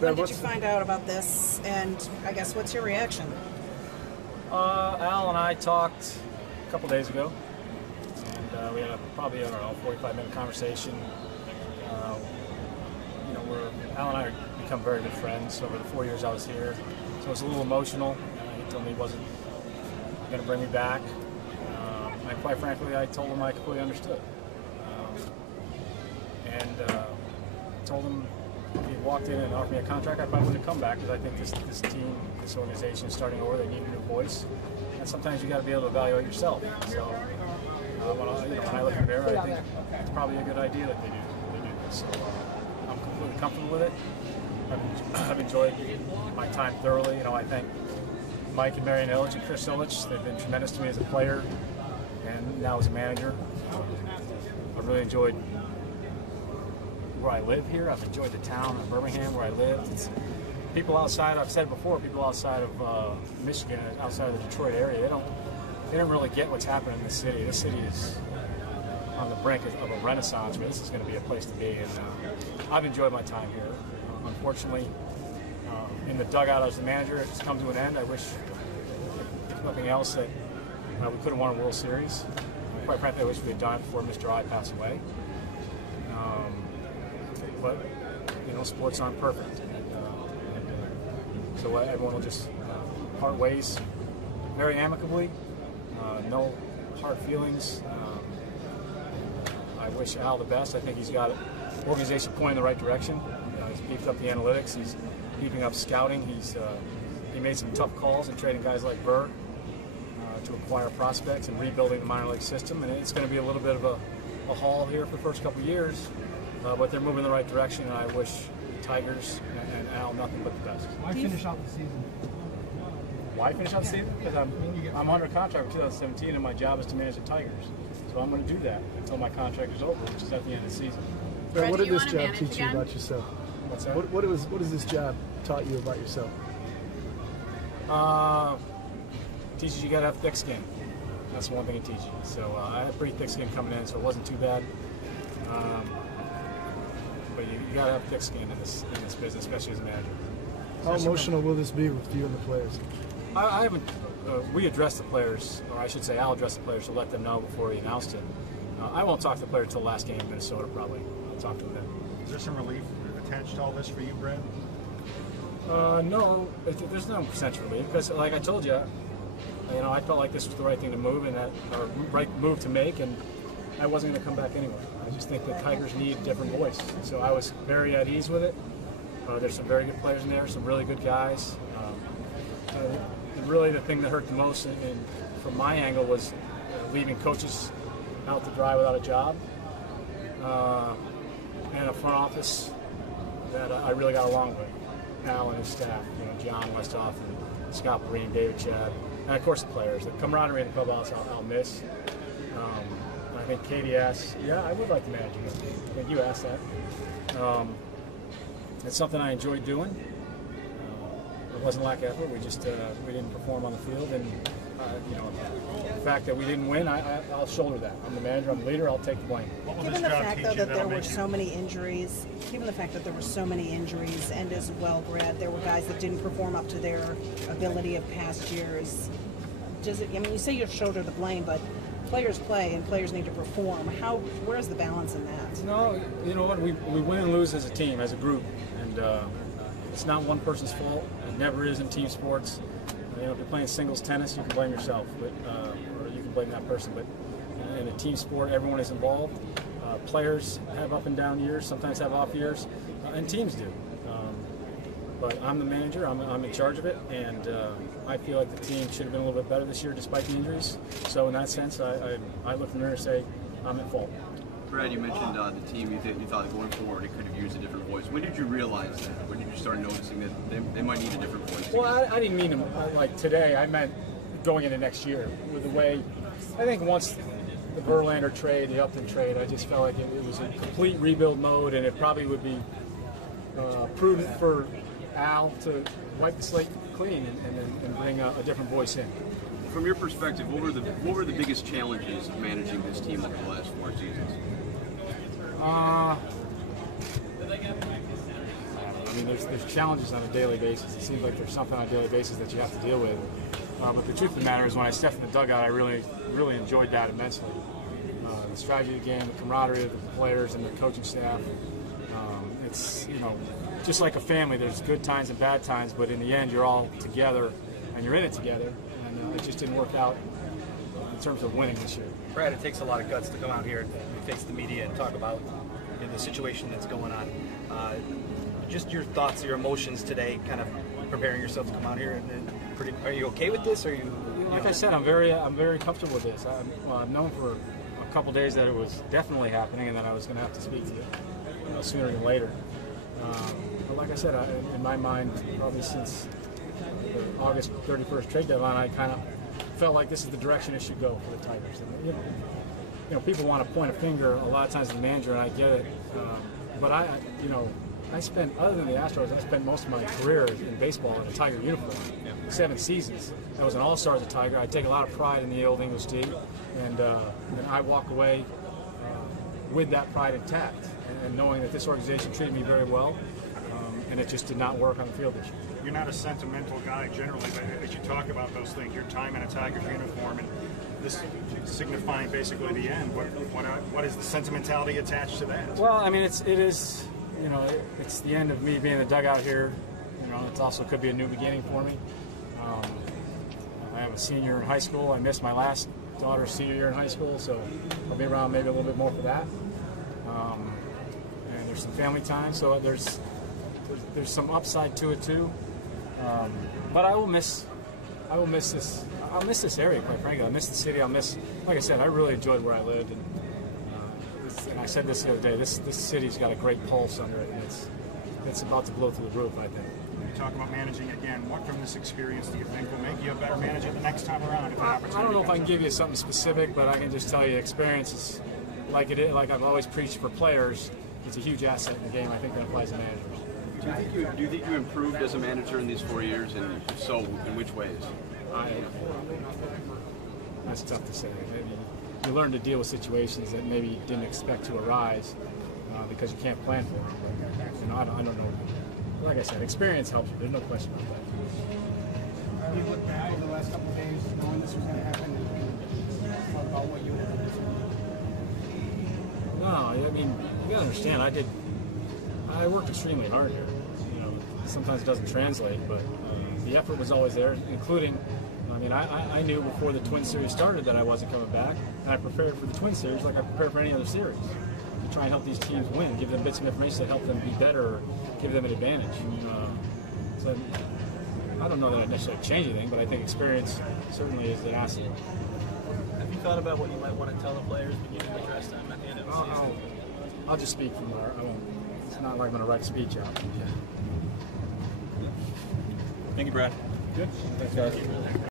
When did you find out about this, and I guess what's your reaction? Al and I talked a couple days ago, and we had probably, I don't know, 45-minute conversation. Al and I have become very good friends over the 4 years I was here, so it was a little emotional. He told me he wasn't going to bring me back, and quite frankly, I told him I completely understood. Told him if he walked in and offered me a contract, I probably wouldn't come back, because I think this team, this organization is starting over. They need a new voice, and sometimes you got to be able to evaluate yourself. So when I look in the mirror, I think it's probably a good idea that they do this. So I'm completely comfortable with it. I've enjoyed my time thoroughly. I thank Mike and Marion Illich and Chris Illich. They've been tremendous to me as a player and now as a manager. I've really enjoyed where I live here. I've enjoyed the town of Birmingham where I lived. It's people outside, I've said it before, people outside of Michigan, outside of the Detroit area, they don't really get what's happening in this city. This city is on the brink of a renaissance where this is going to be a place to be. And I've enjoyed my time here. Unfortunately, in the dugout as the manager, it's come to an end. I wish, if nothing else, that we could have won a World Series. Quite frankly, I wish we had done it before Mr. I passed away. But sports aren't perfect, so everyone will just part ways very amicably. No hard feelings. I wish Al the best. I think he's got the organization pointing in the right direction. He's beefed up the analytics. He's beefing up scouting. He made some tough calls in trading guys like Burr to acquire prospects and rebuilding the minor league system. And it's going to be a little bit of a haul here for the first couple of years. But they're moving in the right direction, and I wish the Tigers and Al nothing but the best. Why finish out the season? Why finish out the season? Because I'm under contract for 2017, and my job is to manage the Tigers. So I'm going to do that until my contract is over, which is at the end of the season. Fred, what did this job teach you about yourself? What's that? What has this job taught you about yourself? Teaches you got to have thick skin. That's one thing it teaches you. So I had pretty thick skin coming in, so it wasn't too bad. But you got to have thick skin in this business, especially as a manager. How emotional will this be with you and the players? I haven't. We addressed the players, or I should say, I'll address the players to let them know before he announced it. I won't talk to the players until the last game in Minnesota, probably. I'll talk to them then. Is there some relief attached to all this for you, Brad? No, there's no percentage relief, because, like I told you, I felt like this was the right thing to move, and or right move to make, and I wasn't going to come back anyway. I just think the Tigers need a different voice. So I was very at ease with it. There's some very good players in there, some really good guys. Really the thing that hurt the most from my angle was leaving coaches out to dry without a job. And a front office that I really got along with. Al and his staff, John Westhoff and Scott Breen, David Chad, and of course the players. The camaraderie in the clubhouse I'll miss. I think Katie asked, yeah, I would like to manage again. I think you asked that. It's something I enjoyed doing. It wasn't lack of effort. We just we didn't perform on the field, and the fact that we didn't win, I'll shoulder that. I'm the manager, I'm the leader, I'll take the blame. Given the fact, though, that there were so many injuries, and as well, Brad, there were guys that didn't perform up to their ability of past years. You say you shoulder the blame, but players play and players need to perform. Where's the balance in that? No, you know what? We win and lose as a team, as a group, and it's not one person's fault. It never is in team sports. If you're playing singles tennis, you can blame yourself, or you can blame that person. But in a team sport, everyone is involved. Players have up and down years, sometimes have off years, and teams do. But I'm the manager, I'm in charge of it, and I feel like the team should have been a little bit better this year despite the injuries. So in that sense, I look in the mirror and say, I'm at fault. Brad, you mentioned the team, you thought going forward it could have used a different voice. When did you realize that? When did you start noticing that they might need a different voice? Well, I didn't mean like today. I meant going into next year with the way, I think once the Verlander trade, the Upton trade, I just felt like it was a complete rebuild mode, and it probably would be prudent for Al to wipe the slate clean and bring a different voice in. From your perspective, what were the biggest challenges of managing this team over the last 4 seasons? mean, there's challenges on a daily basis. It seems like there's something on a daily basis that you have to deal with. But the truth of the matter is, when I stepped in the dugout, I really enjoyed that immensely. The strategy of the game, the camaraderie of the players and the coaching staff. It's, you know, just like a family. There's good times and bad times, but in the end, you're all together and you're in it together. And it just didn't work out in terms of winning this year. Brad, it takes a lot of guts to come out here and face the media and talk about the situation that's going on. Just your thoughts, your emotions today, kind of preparing yourself to come out here. And are you okay with this? Or are you? Like I said, I'm very comfortable with this. I've known for a couple days that it was definitely happening, and that I was going to have to speak to you sooner than later. But like I said, in my mind, probably since the August 31st trade deadline, I kind of felt like this is the direction it should go for the Tigers. And, you know, people want to point a finger a lot of times at the manager, and I get it. But I spent, other than the Astros, I spent most of my career in baseball in a Tiger uniform. 7 seasons. I was an all-star as a Tiger. I take a lot of pride in the old English D, and I walk away with that pride intact, and knowing that this organization treated me very well, and it just did not work on the field this year. You're not a sentimental guy generally, but as you talk about those things, your time in a Tigers uniform and this signifying basically the end, what is the sentimentality attached to that? Well, I mean, it is, you know, it's the end of me being in the dugout here. You know, it also could be a new beginning for me. I have a senior in high school. I missed my last daughter's senior year in high school, so I'll be around maybe a little bit more for that. And there's some family time, so there's some upside to it too. But I will miss this. I'll miss this area, quite frankly. I miss the city. Like I said, I really enjoyed where I lived, and I said this the other day. This city's got a great pulse under it, and it's about to blow through the roof, I think. You talk about managing again. What from this experience do you think will make you a better manager the next time around? If I don't know if I can give you something specific, but I can just tell you experience is like I've always preached for players. It's a huge asset in the game. I think that applies to managers. Do you think you improved as a manager in these 4 years, and if so, in which ways? That's tough to say. Maybe you learn to deal with situations that maybe you didn't expect to arise because you can't plan for them. But, you know, I don't know. Like I said, experience helps you. There's no question about that. You look back over the last couple of days, knowing this was going to happen, and thought about what you would have done. No, I mean, you gotta understand. I worked extremely hard here. You know, sometimes it doesn't translate, but the effort was always there, including. I mean, I knew before the Twin Series started that I wasn't coming back, and I prepared for the Twin Series like I prepared for any other series. To try and help these teams win, give them bits of information that help them be better, or give them an advantage. So I don't know that I'd necessarily change anything, but I think experience certainly is an asset. Have you thought about what you might want to tell the players when you address them at the end of the season? I'll just speak from there. I won't. It's not like I'm going to write a speech out. Thank you, Brad. Good. Thanks, guys.